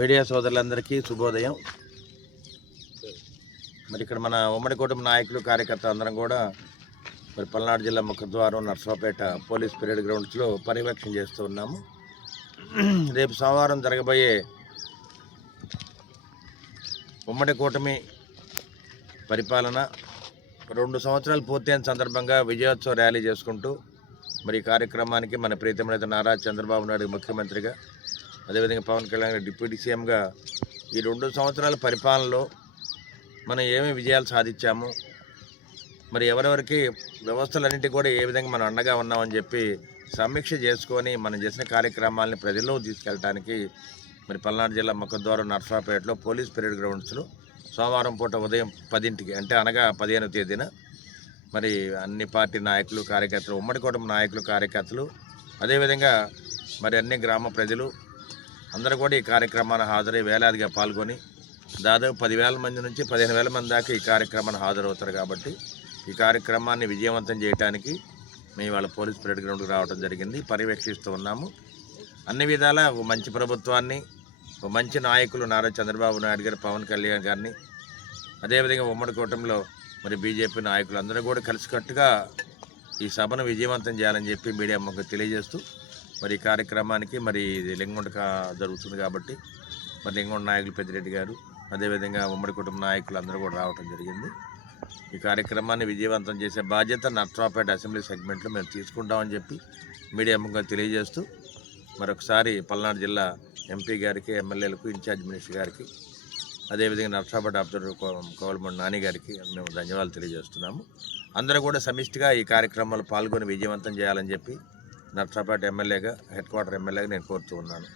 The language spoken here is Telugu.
మీడియా సోదరులందరికీ శుభోదయం. మరి ఇక్కడ మన ఉమ్మడి కుటుంబ నాయకులు కార్యకర్తలు అందరం కూడా మరి పల్నాడు జిల్లా ముఖద్వారం నర్సరావుపేట పోలీస్ పెరేడ్ గ్రౌండ్స్లో పర్యవేక్షణ చేస్తూ ఉన్నాము. రేపు సోమవారం జరగబోయే ఉమ్మడి కూటమి పరిపాలన 2 సంవత్సరాలు పూర్తయిన సందర్భంగా విజయోత్సవ ర్యాలీ చేసుకుంటూ మరి ఈ కార్యక్రమానికి మన ప్రీతమ నేత నారా చంద్రబాబు నాయుడు ముఖ్యమంత్రిగా, అదేవిధంగా పవన్ కళ్యాణ్ గారు డిప్యూటీ సీఎంగా ఈ 2 సంవత్సరాల పరిపాలనలో మనం ఏమేమి విజయాలు సాధించాము, మరి ఎవరెవరికి వ్యవస్థలన్నింటినీ కూడా ఏ విధంగా మనం అండగా ఉన్నామని చెప్పి సమీక్ష చేసుకొని మనం చేసిన కార్యక్రమాలని ప్రజల్లో తీసుకెళ్ళడానికి మరి పల్నాడు జిల్లా ముఖద్వారం నర్సరావుపేటలో పోలీస్ పెరేడ్ గ్రౌండ్స్లో సోమవారం పూట ఉదయం 10ంటికి అంటే అనగా 15వ తేదీన మరి అన్ని పార్టీ నాయకులు కార్యకర్తలు, ఉమ్మడి కుటుంబ నాయకులు కార్యకర్తలు, అదేవిధంగా మరి అన్ని గ్రామ ప్రజలు అందరూ కూడా ఈ కార్యక్రమాన్ని హాజరై వేలాదిగా పాల్గొని దాదాపు 10,000 మంది నుంచి 15,000 మంది దాకా ఈ కార్యక్రమాన్ని హాజరవుతారు. కాబట్టి ఈ కార్యక్రమాన్ని విజయవంతం చేయడానికి మేము వాళ్ళ పోలీస్ పెరేడ్ గ్రౌండ్కి రావడం జరిగింది. పర్యవేక్షిస్తూ ఉన్నాము. అన్ని విధాలా ఒక మంచి ప్రభుత్వాన్ని, ఒక మంచి నాయకులు నారా చంద్రబాబు నాయుడు గారు, పవన్ కళ్యాణ్ గారిని, అదేవిధంగా ఉమ్మడి కూటమిలో మరి బీజేపీ నాయకులు అందరూ కూడా కలిసికట్టుగా ఈ సభను విజయవంతం చేయాలని చెప్పి మీడియా మాకు తెలియజేస్తూ మరి ఈ కార్యక్రమానికి మరి ఇది లింగొండ జరుగుతుంది కాబట్టి మరి లింగొండ నాయకులు పెద్దిరెడ్డి గారు, అదేవిధంగా ఉమ్మడి కుటుంబ నాయకులు అందరూ కూడా రావడం జరిగింది. ఈ కార్యక్రమాన్ని విజయవంతం చేసే బాధ్యత నర్సరావుపేట అసెంబ్లీ సెగ్మెంట్లో మేము తీసుకుంటామని చెప్పి మీడియా ముఖంగా తెలియజేస్తూ మరొకసారి పల్నాడు జిల్లా ఎంపీ గారికి, ఎమ్మెల్యేలకు, ఇన్ఛార్జ్ మినిస్టర్ గారికి, అదేవిధంగా నర్సరావుపేట అబ్జర్వర్ కోవలమూడి నాని గారికి మేము ధన్యవాదాలు తెలియజేస్తున్నాము. అందరూ కూడా సమిష్టిగా ఈ కార్యక్రమంలో పాల్గొని విజయవంతం చేయాలని చెప్పి నర్సరావుపేట ఎమ్మెల్యేగా, హెడ్ క్వార్టర్ ఎమ్మెల్యేగా నేను కోరుతూ ఉన్నాను.